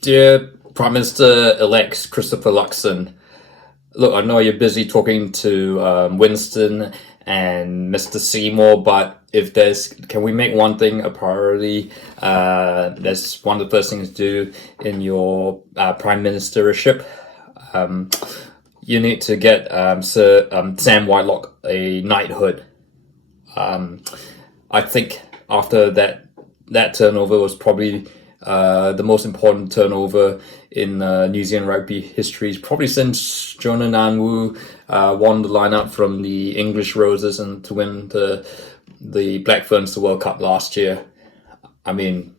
Dear Prime Minister-elect Christopher Luxon, look, I know you're busy talking to Winston and Mr. Seymour, but if can we make one thing a priority? That's one of the first things to do in your prime ministership. You need to get Sir Sam Whitelock a knighthood. I think after that turnover was probably the most important turnover in New Zealand rugby history, probably since Jonah Nanwu won the lineup from the English Roses and to win the Black Ferns the World Cup last year. I mean,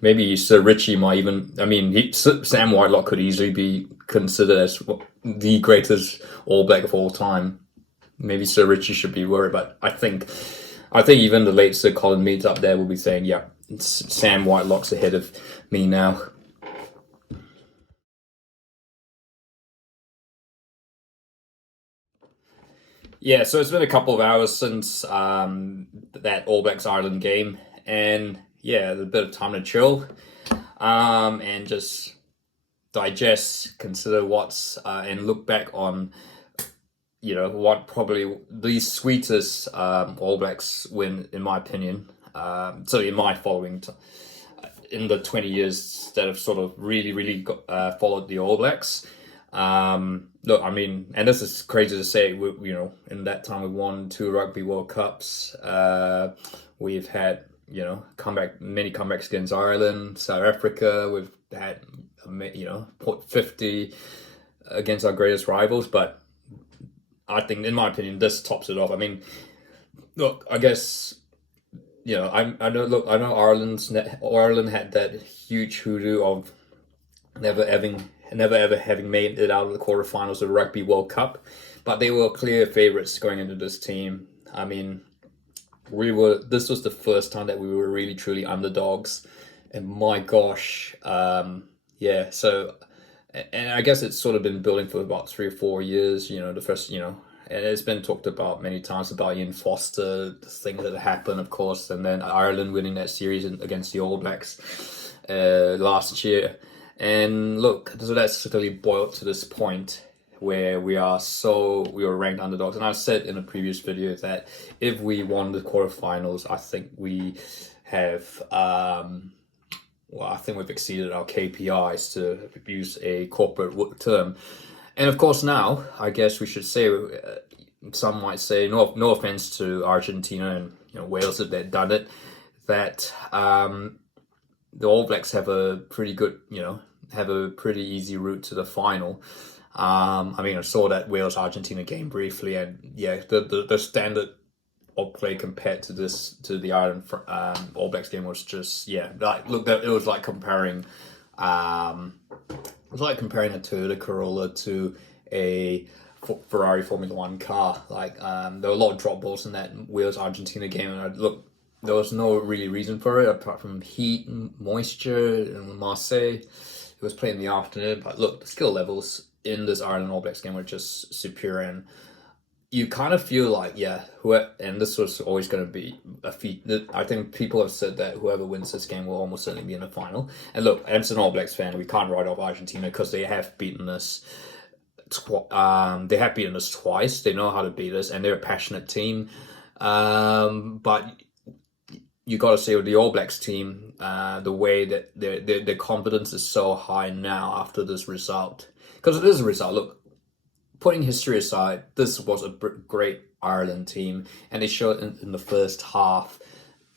maybe Sir Richie might even. I mean, Sam Whitelock could easily be considered as the greatest All Black of all time. Maybe Sir Richie should be worried, but I think even the late Sir Colin Meads up there will be saying, yeah, Sam Whitelock's ahead of me now. Yeah, so it's been a couple of hours since that All Blacks Ireland game, and yeah, a bit of time to chill and just digest, consider and look back on what probably the sweetest All Blacks win, in my opinion. So in my following, in the 20 years that have sort of really followed the All Blacks. Look, I mean, and this is crazy to say, in that time we won 2 Rugby World Cups. We've had, many comebacks against Ireland, South Africa. We've had, put 50 against our greatest rivals, but I think, in my opinion, this tops it off. I mean, look, I guess, I know Ireland had that huge hoodoo of never ever having made it out of the quarterfinals of the Rugby World Cup, but they were clear favourites going into this team. I mean, this was the first time that we were really truly underdogs, and my gosh, yeah. So, and I guess it's sort of been building for about 3 or 4 years. The first, and it's been talked about many times about Ian Foster, the things that happened, of course, and then Ireland winning that series against the All Blacks last year. And look, so that's really boiled to this point where we were ranked underdogs. And I said in a previous video that if we won the quarterfinals, I think we have, I think we've exceeded our KPIs, to use a corporate term. And of course now, I guess we should say, some might say, no offense to Argentina and Wales if they'd done it, that the All Blacks have a pretty good, have a pretty easy route to the final. I mean, I saw that Wales-Argentina game briefly, and yeah, the standard of play compared to the Ireland All Blacks game was just, yeah, like, look, it was like comparing, a Toyota Corolla to a Ferrari Formula One car. Like, there were a lot of drop balls in that Wales-Argentina game, and there was no really reason for it apart from heat and moisture in Marseille. It was played in the afternoon, but look, the skill levels in this Ireland All Blacks game were just superior, and you kind of feel like, yeah, and this was always going to be a feat. I think people have said that whoever wins this game will almost certainly be in the final. And look, as an All Blacks fan, we can't write off Argentina because they have beaten us. They have beaten us twice. They know how to beat us, and they're a passionate team. But you got to say, with the All Blacks team, the way that their confidence is so high now after this result, because it is a result. Look, putting history aside, this was a great Ireland team, and they showed in the first half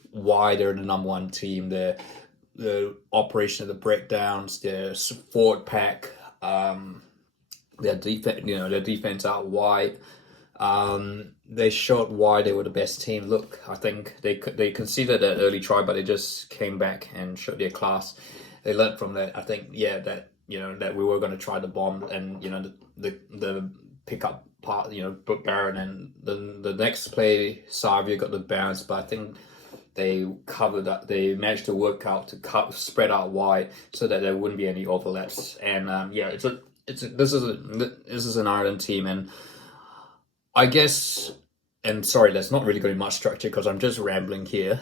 why they're the number one team. The operation of the breakdowns, their forward pack, their defense out wide. They showed why they were the best team. Look, I think they conceded that early try, but they just came back and showed their class. They learned from that. I think, yeah, that we were going to try the bomb, and the pickup part, Brooke Barron, and the next play Savia got the bounce, but I think they covered up. They managed to work out to spread out wide so that there wouldn't be any overlaps. And yeah, this is an Ireland team, and I guess, and sorry, there's not really going to be much structure because I'm just rambling here.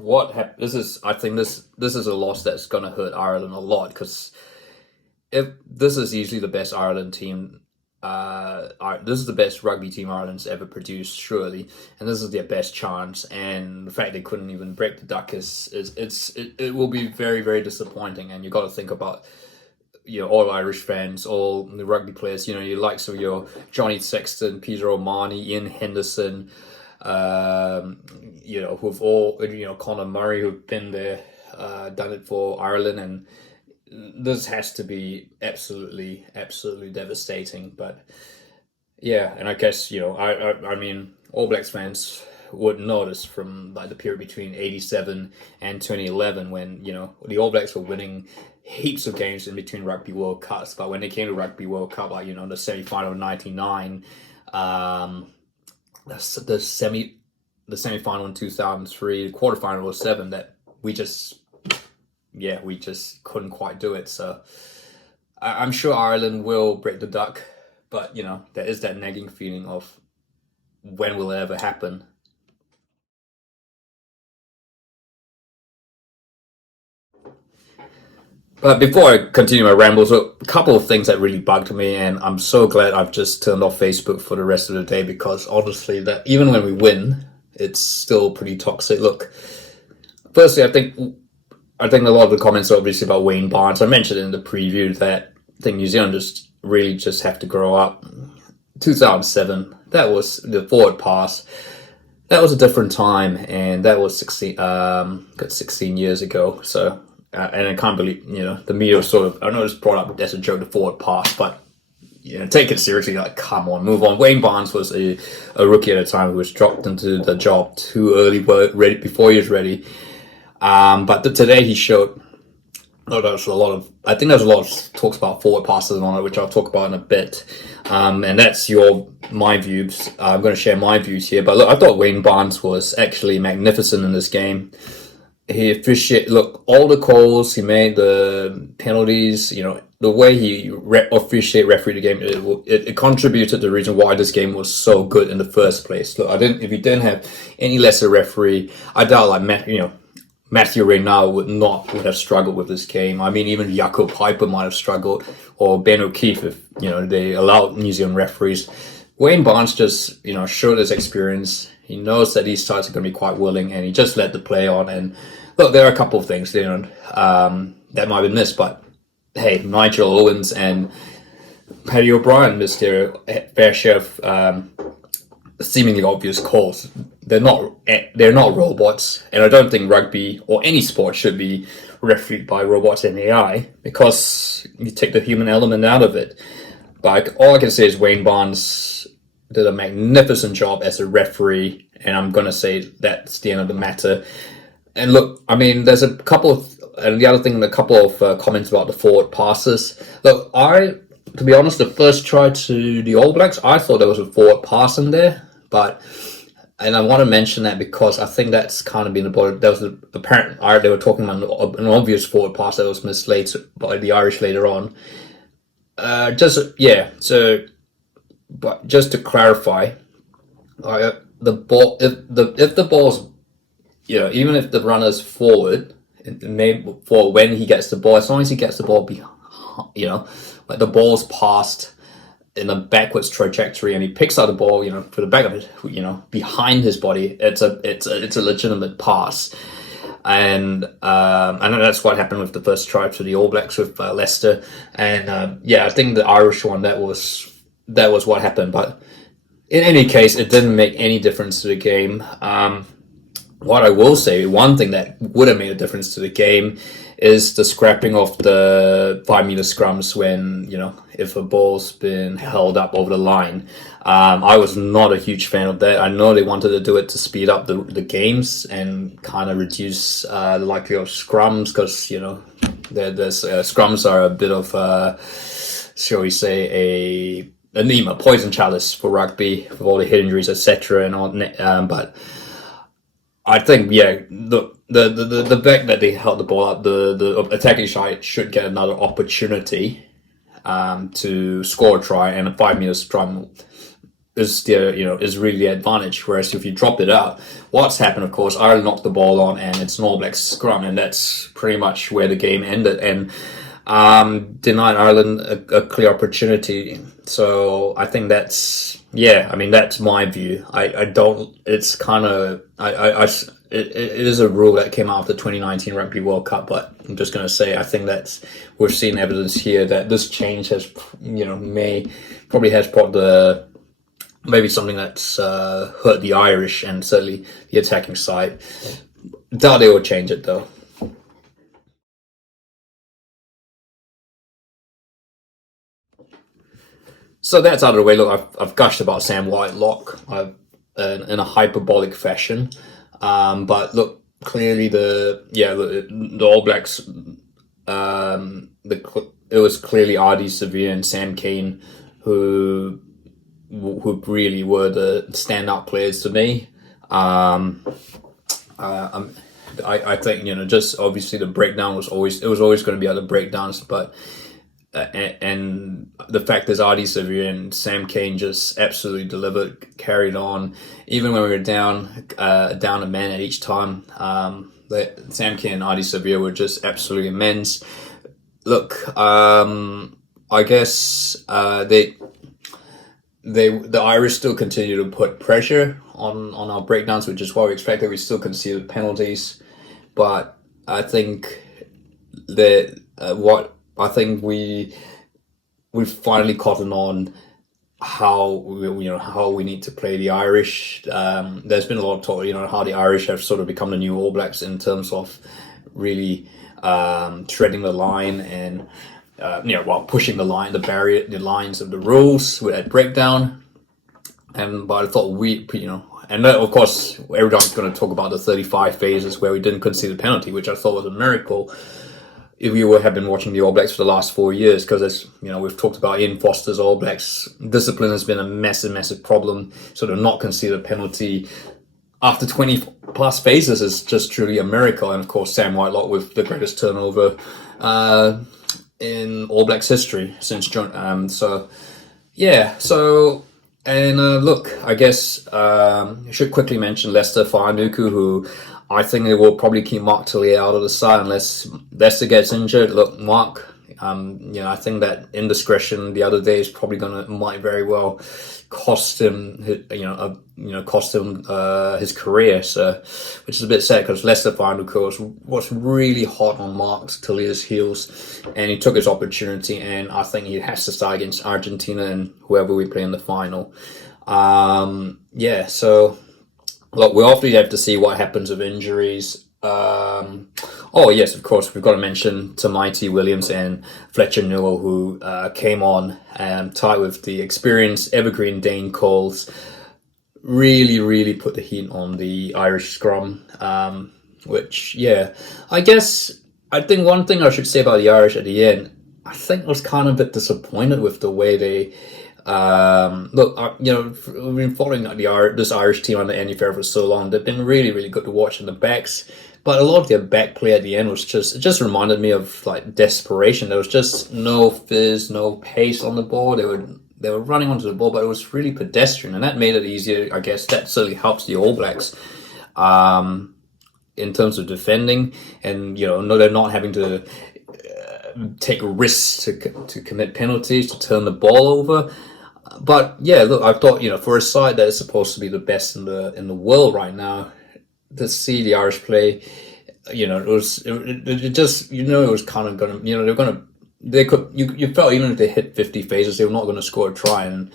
I think this is a loss that's going to hurt Ireland a lot, because if this is easily the best Ireland team, this is the best rugby team Ireland's ever produced, surely, and this is their best chance. And the fact they couldn't even break the duck it will be very, very disappointing. And you got to think about, all Irish fans, all the rugby players, your likes of your Johnny Sexton, Peter O'Mahony, Ian Henderson, who've all, Conor Murray, who've been there, done it for Ireland, and this has to be absolutely, absolutely devastating. But yeah, and I guess, I mean, All Blacks fans would notice from like the period between 87 and 2011, when, the All Blacks were winning heaps of games in between Rugby World Cups. But when they came to Rugby World Cup, like, the semi-final of 99, the semi-final in 2003, the quarterfinal was 7, that we just couldn't quite do it. So I'm sure Ireland will break the duck, but there is that nagging feeling of, when will it ever happen? But before I continue my rambles, a couple of things that really bugged me, and I'm so glad I've just turned off Facebook for the rest of the day, because honestly, that even when we win, it's still pretty toxic. Look, firstly, I think a lot of the comments are obviously about Wayne Barnes. I mentioned in the preview that I think New Zealand just have to grow up. 2007, that was the forward pass. That was a different time, and that was 16 years ago. So, and I can't believe, the media sort of, I know it's brought up as a joke, the forward pass, but, take it seriously, like, come on, move on. Wayne Barnes was a rookie at the time who was dropped into the job too early, before he was ready. But today he showed, I think there's a lot of talks about forward passes and all that, which I'll talk about in a bit. And that's my views. I'm going to share my views here. But look, I thought Wayne Barnes was actually magnificent in this game. He officiated, all the calls he made, the penalties, the way he refereed the game, it contributed to the reason why this game was so good in the first place. Look, if he didn't have any lesser referee, I doubt Matthew Reynal would have struggled with this game. I mean, even Jaco Piper might have struggled, or Ben O'Keefe, if they allowed New Zealand referees. Wayne Barnes just showed his experience. He knows that these sides are going to be quite willing, and he just let the play on. And look, there are a couple of things that might have been missed, but hey, Nigel Owens and Paddy O'Brien missed their fair share of seemingly obvious calls. They're not robots, and I don't think rugby or any sport should be refereed by robots and AI, because you take the human element out of it. But all I can say is Wayne Barnes did a magnificent job as a referee, and I'm gonna say that's the end of the matter. And look, I mean, there's a couple of comments about the forward passes. Look, to be honest, the first try to the All Blacks, I thought there was a forward pass in there. And I want to mention that because I think that's kind of been about. There was they were talking about an obvious forward pass that was missed later by the Irish later on. But just to clarify, the ball, if the ball's, even if the runner's forward, for when he gets the ball, as long as he gets the ball behind, like the ball's passed in a backwards trajectory, and he picks out the ball, for the back of it, behind his body, it's a legitimate pass. And I know that's what happened with the first try to the All Blacks with Leicester. And I think the Irish one, that was what happened. But in any case, it didn't make any difference to the game. What I will say, one thing that would have made a difference to the game is the scrapping of the 5-meter scrums when, if a ball's been held up over the line. I was not a huge fan of that. I know they wanted to do it to speed up the games and kind of reduce the likelihood of scrums, because, scrums are a bit of, shall we say, a poison chalice for rugby, with all the head injuries, etc. and all. But I think, the fact that they held the ball up, the attacking side should get another opportunity to score a try, and a 5-meter scrum is really the advantage. Whereas if you drop it out, what's happened, of course, Ireland knocked the ball on, and it's an All Blacks scrum, and that's pretty much where the game ended, and denied Ireland a clear opportunity. So I think that's my view. I don't. It's kind of it is a rule that came out of the 2019 Rugby World Cup, but I'm just going to say I think we're seeing evidence here that this change has, probably has brought maybe something that's hurt the Irish and certainly the attacking side. Doubt they will change it though. So that's out of the way. Look, I've gushed about Sam Whitelock in a hyperbolic fashion. But look, clearly the All Blacks, it was clearly Ardie Savea and Sam Cane who really were the standout players to me. I think just obviously the breakdown was always going to be other breakdowns, but and the fact is Ardie Savea and Sam Cane just absolutely delivered, carried on, even when we were down a man at each time. Sam Cane and Ardie Savea were just absolutely immense. Look, I guess the Irish still continue to put pressure on our breakdowns, which is what we expected. We still conceded penalties, but I think that we've finally caught on how we need to play the Irish. There's been a lot of talk, how the Irish have sort of become the new All Blacks in terms of really treading the line and pushing the lines of the rules with that breakdown. But I thought and then, of course, everyone's going to talk about the 35 phases where we didn't concede a penalty, which I thought was a miracle if you have been watching the All Blacks for the last 4 years, because as we've talked about Ian Foster's All Blacks, discipline has been a massive problem. Sort of not concede a penalty after 20 plus phases is just truly a miracle. And of course, Sam Whitelock with the greatest turnover in All Blacks history since John. Look, I guess I should quickly mention Lester Fanuku, who I think they will probably keep Mark Tillier out of the side unless Lester gets injured. Look, Mark, I think that indiscretion the other day is probably might very well cost him, his career. So, which is a bit sad because Lester Fanuku was really hot on Mark Tillier's heels, and he took his opportunity. And I think he has to start against Argentina and whoever we play in the final. So. Look, we obviously have to see what happens with injuries. Yes, of course, we've got to mention Tamaiti Williams and Fletcher Newell, who came on tied with the experienced evergreen Dane Coles. Really put the heat on the Irish scrum, I think one thing I should say about the Irish at the end, I think I was kind of a bit disappointed with the way they... we've been following this Irish team under Andy Farrell for so long. They've been really good to watch in the backs, but a lot of their back play at the end was it just reminded me of like desperation. There was just no fizz, no pace on the ball. They were running onto the ball, but it was really pedestrian, and that made it easier. I guess that certainly helps the All Blacks in terms of defending, and they're not having to take risks to commit penalties, to turn the ball over. But yeah, look, I thought for a side that is supposed to be the best in the world right now, to see the Irish play, it was kind of gonna you felt even if they hit 50 phases, they were not going to score a try, and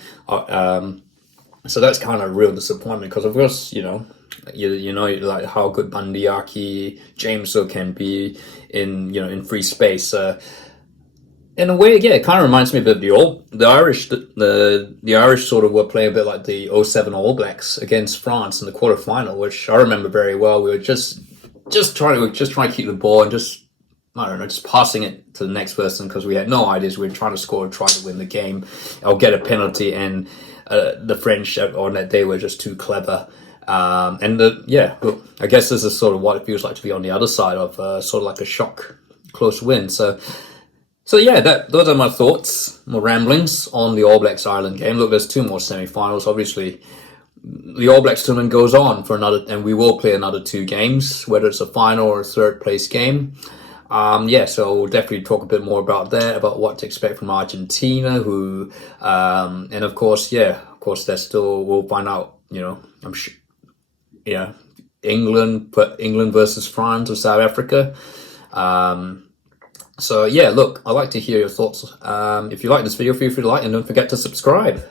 so that's kind of a real disappointment because of course like how good Bandiaki, Jameso can be in free space. In a way, yeah, it kind of reminds me a bit of the Irish. The Irish sort of were playing a bit like the '07 All Blacks against France in the quarterfinal, which I remember very well. We were just trying to keep the ball and just passing it to the next person because we had no ideas. We were trying to score, try to win the game, or get a penalty, and the French on that day were just too clever. I guess this is sort of what it feels like to be on the other side of sort of like a shock close win. So. So yeah, those are my thoughts, my ramblings on the All Blacks Ireland game. Look, there's two more semi-finals. Obviously, the All Blacks tournament goes on for another, and we will play another two games, whether it's a final or a third place game. Yeah, so we'll definitely talk a bit more about that, about what to expect from Argentina, and of course, yeah, of course, there's still, we'll find out, I'm sure, yeah, England versus France or South Africa. So yeah, look, I'd like to hear your thoughts. If you like this video, feel free to like and don't forget to subscribe.